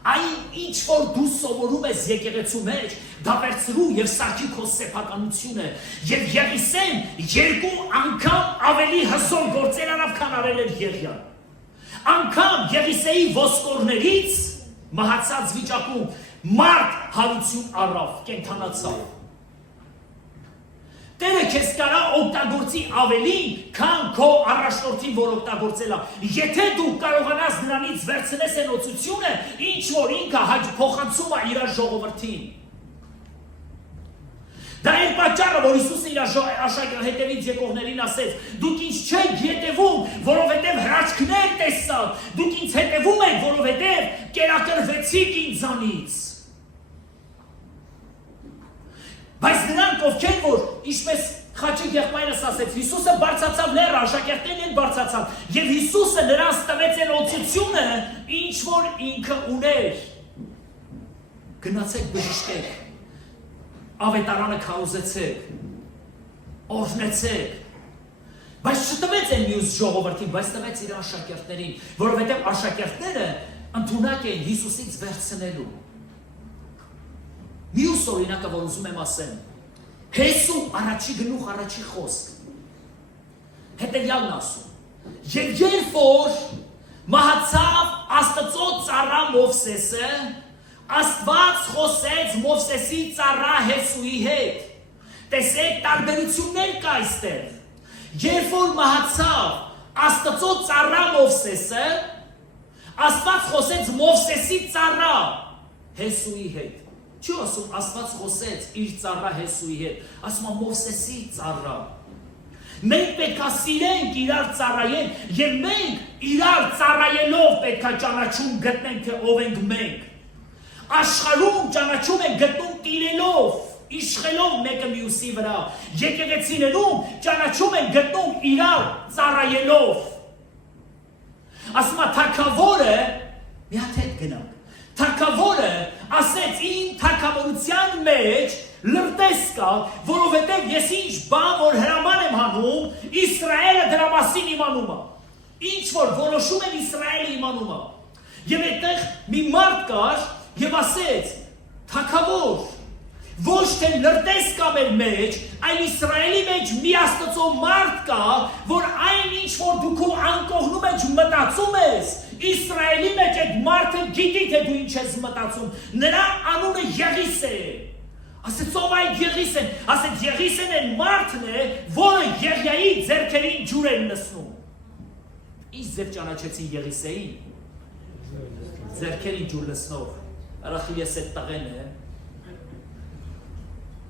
Այն ինչ որ դու սովորում ես եկեղեցու մեջ, դա վերցրու եւ սարքի քո սեփականությունը եւ Եղիսեն 2 անգամ ավելի հզոր գործեր արավ, քան արել էր Եղիան։ Անգամ Եղիսեի ոսկորներից մահացած վիճակում մարդ հարություն առավ, կենթանացավ։ Տերը քեզ կարա օգտագործի ավելին, քան քո առաջնորդին, որ օգտագործել է։ Եթե դու կարողանաս նրանից վերցնես այն օծությունը, ինչ որ ինքը փոխանցում է իր ժողովրդին։ Դա էր պատճառը, որ Հիսուսը իր հետևից եկողներին ասեց. դուք ինձ չեք հետևում, որովհետև հրաշքներ տեսաք, դուք ինձ հետևում եք, որովհետև կերակրվեցիք ինձանից։ Բայց նրանք ովքեր որ, ինչպես Խաչիկ եղբայրս ասեց, Հիսուսը բարձրացավ լեռը, աշակերտներն էլ բարձրացան, եւ Հիսուսը նրանց տվեց այն օծությունը, ինչ որ ինքը ուներ։ Գնացեք բժշկեք, ավետարանը քարոզեցեք, օրհնեցեք, բայց չտվեց այն մյուս ժողովրդին, բայց տվեց իր աշակերտներին, որովհետև աշակերտները ընդունակ են Հիսուսից վերցնելու։ Մյուս օրինակը, որ ուզում եմ ասեմ, Հեսու առաջի գլուխ առաջի խոսք, հետևյալն ասում, եւ երբ որ մահացավ Աստծո ծառա Մովսեսը, Աստված խոսեց Մովսեսի ծառա Հեսուի հետ։ Տեսեք, տարբերություններ կա այստեղ։ Երբ որ մահացավ Աստծո ծառա Մովսեսը, Աստված խոսեց Մովսեսի ծառա Հեսուի հետ։ Չի ասում Աստված խոսեց իր ծառա Հեսուի հետ, ասում է Մովսեսի ծառա։ Մենք պետք է սիրենք իրար ծառայեն, եւ մենք իրար ծառայելով պետք է ճանաչում գտնենք, թե ով ենք մենք։ Աշխարհում ճանաչում ենք գտնում տիրելով, իշխելով մեկը մյուսի վրա։ Եկեղեցիներում ճանաչում ենք գտնում իրար ծառայելով։ Ասում է թագավորը, մի հատ հետ գնանք։ Թագավորը ասեց իմ թագավորության մեջ լրտես կա, որովհետև ես ինչ բան որ հրաման եմ հանում, Իսրայելը դրա մասին իմանում է։ Ինչ որ որոշում են Իսրայելը իմանում է։ Եվ այդտեղ մի մարդ կար եւ ասեց. թագավոր, ոչ թե լրտես կա մեր մեջ, այլ Իսրայելի մեջ մի Աստծո մարդ կա, որ այն ինչ որ դու քո անկողնու մեջ մտածում ես, Իսրայելի մեջ այդ մարդը գիտի թե դու ինչ ես մտածում, նրա անունը Եղիս է։ Ասեց ով այդ Եղիսեն, ասեց Եղիսեն այն մարդն է, որը Եղիայի ձեռքերին ջուր են լցնում։ Ինչ ձև ճանաչեցին Եղիսեին, ձեռքերին ջուր լցնող, արախի ես այդ տղեն է,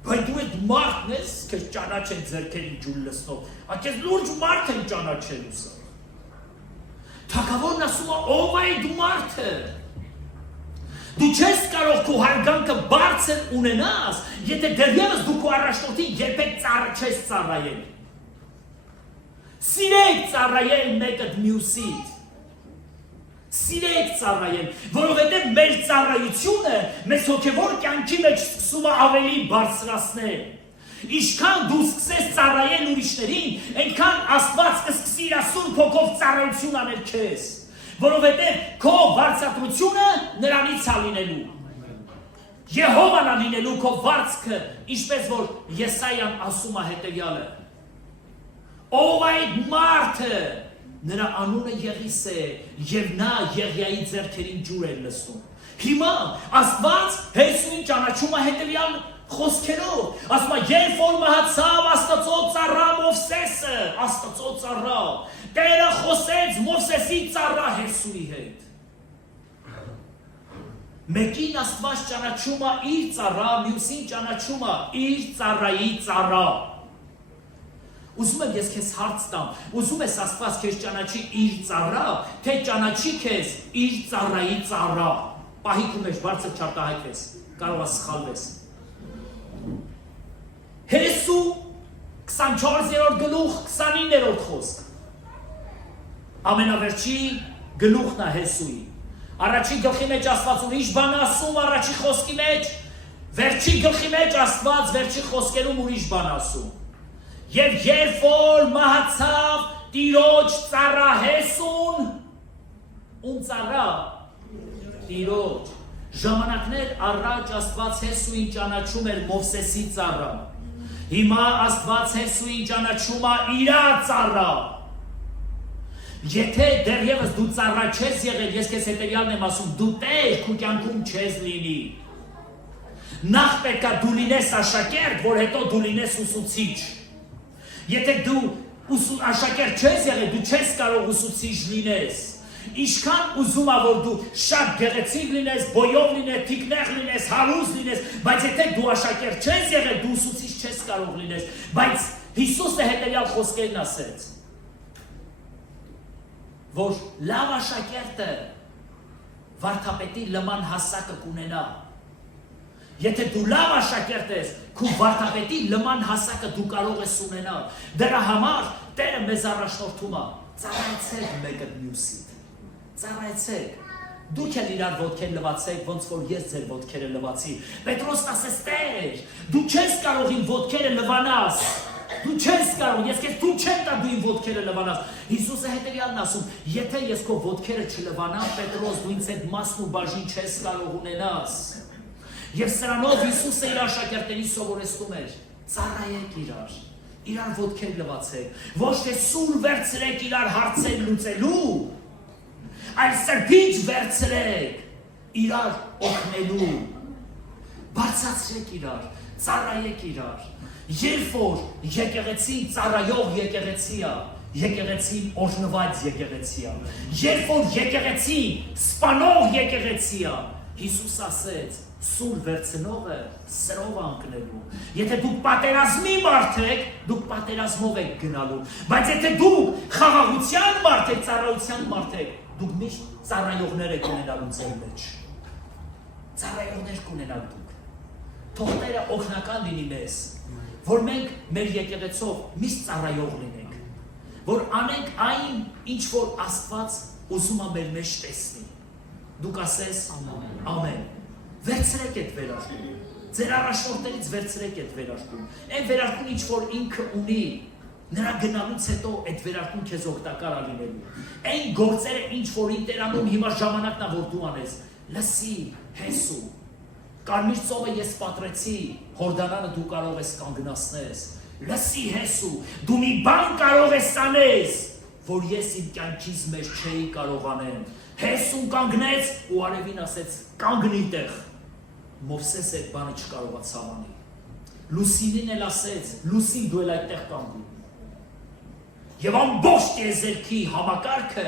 բայց դու այդ մարդն ես, քեզ ճանաչեն ձեռքերին ջուր լցնող, ակես լուրջ մարդ են ճանաչելու սա։ Թագավորն ասում է ով է այդ մարդը։ Դու չես կարող քո հարգանքը բարձր ունենաս, եթե դեռևս դու քո առաջնորդին երբեք չես ծառայել։ Սիրեք ծառայել մեկը մյուսից։ Սիրեք ծառայել, որովհետև մեր ծառայությունը մեզ հոգևոր կյանքի մեջ սկսում է ավելի բարձրացնել։ Ինչքան դու սկսես ծառայել ուրիշներին, այնքան Աստված կսկսի իր Սուրբ Հոգով ծառայություն անել քեզ, որովհետև քո վարձատրությունը նրանից է լինելու։ Եհովան է լինելու քո վարձքը, ինչպես որ Եսայան ասում է հետևյալը. ով այդ մարդը, նրա անունը Եղիս է, եւ նա Եղիայի ձեռքերին ջուր է լցնում։ Հիմա Աստված Հեսուին ճանաչում է հետևյալ խոսքերով, ասում է երբ որ մահացավ Աստծո ծառա Մովսեսը, Աստծո ծառա, Տերը խոսեց Մովսեսի ծառա Հեսուի հետ։ Մեկին Աստված ճանաչում է իր ծառա, մյուսին ճանաչում է իր ծառայի ծառա։ Ուզում եմ ես քեզ հարց տամ, ուզում ես Աստված քեզ ճանաչի իր ծառա, թե ճանաչի քեզ իր ծառայի ծառա։ Պահիկու մեջ բարձր չարտահայտվես, կարող ես սխալվես։ Հեսու 24-րդ գլուխ 29-րդ խոսք։ Ամենավերջի գլուխն է Հեսուի։ Առաջի գլխի մեջ Աստված ուրիշ բան ասում, առաջի խոսքի մեջ, վերջի գլխի մեջ Աստված վերջի խոսքերում ուրիշ բան ասում։ Եվ երբ որ մահացավ տիրոջ ծառահեսուն, ում ծառա, տիրոջ, ժամանակներ առաջ Աստված Հեսուին ճանաչում էր Մովսեսի ծառա, հիմա Աստված Հեսուին ճանաչում է իրա ծառա, եթե դեռևս դու ծառա չես եղել, ես քեզ հետևյալն եմ ասում, դու տեր քո կյանքում չես լինի, նախ պետք է դու լինես աշակերտ, որ հետո դու լինես ուսուցիչ, եթե դու աշակերտ չես եղել, դու չես կարող ուսուցիչ լինես, ինչքան ուզում է, որ դու շատ գեղեցիկ լինես, բոյով լինես, թիկնեղ լինես, հարուստ լինես, բայց եթե դու աշակերտ չես եղել, դու ուսուցիչ չես կարող լինես, բայց Հիսուսը հետևյալ խոսքերն ասեց, որ լավ աշակերտը վարդապետի նման հասակը կունենա, եթե դու լավ աշակերտ ես, քո վարդապետի նման հասակը դու կարող ես ունենալ, դրա համար Տերը մեզ առաջնորդում է, ծառայեցեք մեկը մյուսին, ծառայեցեք, դուք էլ իրար ոտքեր լվացեք, ոնց որ ես ձեր ոտքերը լվացի, Պետրոսն ասեց, Տեր, դու չես կարող իմ ոտքերը լվանաս, դու չես կարող, ես քեզ դու չեմ տա դու իմ ոտքերը լվանաս, Հիսուսը հետևյալն ասում, եթե ես քո ոտքերը չլվանամ, Պետրոս, դու ինձ հետ մասն ու բաժին չես կարող ունենաս, եւ սրանով Հիսուսը իր աշակերտներին սովորեցնում էր, ծառայեք իրար ոտքեր լվացեք, ոչ թե սուր վերցրեք իրար հարցեր լուծելու, այլ սրբիչ վերցրեք իրար օգնելու, բարձրացրեք իրար, ծառայեք իրար, երբ որ եկեղեցին ծառայող եկեղեցի է, եկեղեցին օրհնված եկեղեցի է, երբ որ եկեղեցին սպանող եկեղեցի է, Հիսուս ասեց, սուր վերցնողը սրով անկնելու, եթե դուք պատերազմի մարդ եք, դուք պատերազմով եք գնալու, բայց եթե դուք խաղաղության մարդ եք, ծառայության մարդ եք, դուք միշտ ծառայողներ եք ունենալու ձեր մեջ, ծառայողներ կունենալ դուք, թող Տերը օգնական լինի մեզ, որ մենք մեր եկեղեցով միշտ ծառայող լինենք, որ անենք այն, ինչ որ Աստված ուզում է մեր մեջ տեսնի, դուք ասես ամեն, վերցրեք այդ վերարկուն, ձեր առաջնորդներից վերցրեք այդ վերարկուն, այն վերարկուն ինչ որ ինքը ունի, նրա գնալուց հետո այդ վերարկուն քեզ օգտակար է լինելու, այն գործերը ինչ որին Տերանում հիմա ժամանակն է որ դու անես, լսի, Հեսու, Կարմիր ծովը ես պատրեցի, Հորդանանը դու կարող ես կանգնացնես, լսի Հեսու, դու մի բան կարող ես անես, որ ես իմ կյանքից մեջ չէի կարող անեմ, Հեսուն կանգնեց ու արևին ասեց կանգնի տեղ, Մովսես այդ բանը չկարողացավ անել, Լուսինին էլ ասեց, Լուսին դու էլ այդտեղ կանգնի, եւ ամբողջ տիեզերքի համակարգը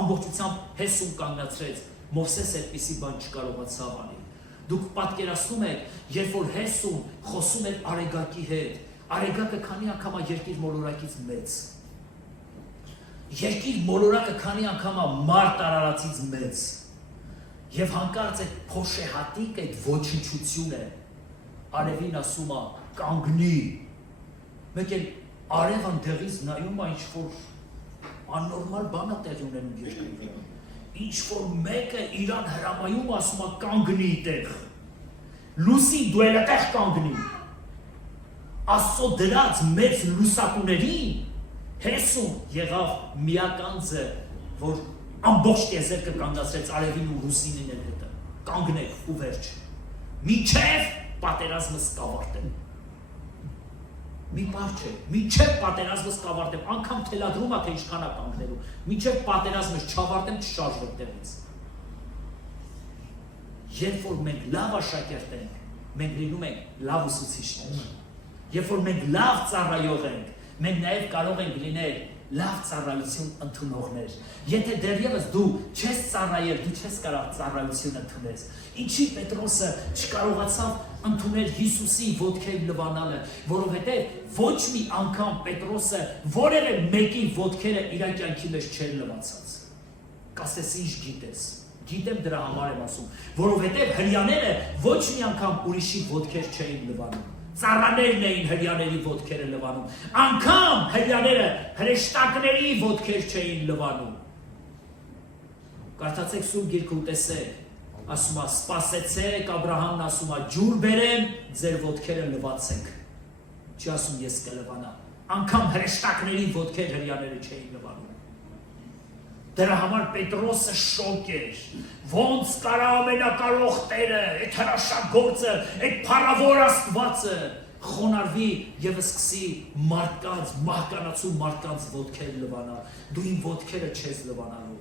ամբողջությամբ Հեսուն կանգնացրեց, Մովսես այդպիսի բան չկարողացավ անել, դուք պատկերացնում եք, երբ որ Հեսուն խոսում էր Արեգակի հետ, Արեգակը քանի անգամ է երկիր մոլորակից մեծ, երկիր մոլորակը քանի անգամ է մարդ արարածից մեծ, եւ հանկարծ այդ փոշեհատիկ այդ ոչնչությունը արևին ասում է կանգնի, մեկ էլ արևը դեղից նայում է ինչ որ աննորմալ բան է տեղի ունենում երկրում, ինչ որ մեկը իրան հրամայում ասում է կանգնի տեղ, Լուսի դու էլ այդտեղ կանգնի, Աստծո դրած մեծ լուսատուներին Հեսուն եղավ միականձը, որ ամբողջ տիեզերքը կանգնացրեց արևին ու Լուսինին էլ հետը, կանգնեք ու վերջ, մինչև պատերազմը կավարտեմ, մի պար չէ, մինչև պատերազմը կավարտեմ, անգամ թելադրում է, թե ինչքան է կանգնելու, մինչև պատերազմը չավարտեմ, չշարժվեք տեղից, երբ որ մենք լավ աշակերտ ենք, մենք լինում ենք լավ ուսուցիչներ, երբ որ մենք լավ ծառայող ենք, մենք նաև կարող ենք լինել լավ ծառայություն ընդունողներ, եթե դեռևս դու չես ծառայել, դու չես կարող ծառայություն ընդունես, ինչի Պետրոսը չկարողացավ ընդունել Հիսուսի ոտքեր լվանալը, որովհետև ոչ մի անգամ Պետրոսը որևէ մեկի ոտքերը իր կյանքի մեջ չէր լվացած, կասես ինչ գիտես, գիտեմ դրա համար եմ ասում, որովհետև հրեաները ոչ մի անգամ ուրիշի ոտքեր չէին լվանում, ծառաներն էին հրեաների ոտքերը լվանում, անգամ հրեաները հրեշտակների ոտքեր չէին լվանում, կարդացեք Սուրբ Գիրքը ու տեսեք, ասում է սպասեցեք, Աբրահամն ասում է ջուր բերեմ, ձեր ոտքերը լվացեք, չի ասում ես կլվանամ, անգամ հրեշտակների ոտքեր հрьяաները չէին լվանում։ Դրա համար Պետրոսը շոկ էր, ոնց կարա ամենակարող Տերը, այդ հրաշագործը, այդ փառավոր Աստվածը խոնարհվի եւ սկսի մարդկանց, մահկանացու մարդկանց ոտքեր լվանալ։ Դու իմ ոտքերը չես լվանալու։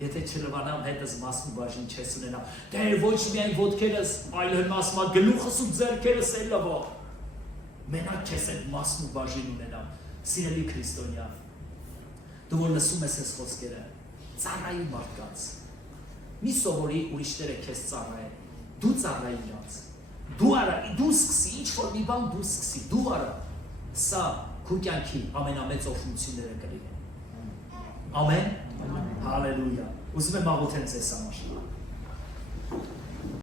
Եթե չլվանամ, հետս մասն ու բաժին չես ունենա։ Տեր, ոչ միայն ոտքերս, այլ հնասմա գլուխս ու ձեռքերս էլ լվա։ Մենակ չես այդ մասն ու բաժին ունենամ։ Սիրելի քրիստոնյա, դու որ լսում ես այս խոսքերը, ծառայի մարդկանց։ Մի սովորի ուրիշները քեզ ծառայեն։ Դու ծառայի նրանց։ Դու արա, դու սկսի, ինչ որ մի բան դու սկսի, դու արա։ Սա քո կյանքի ամենամեծ օգնությունները կլինեն։ Ամեն։ Հալելույա։ Ուզում եմ աղոթել ձեզ համար։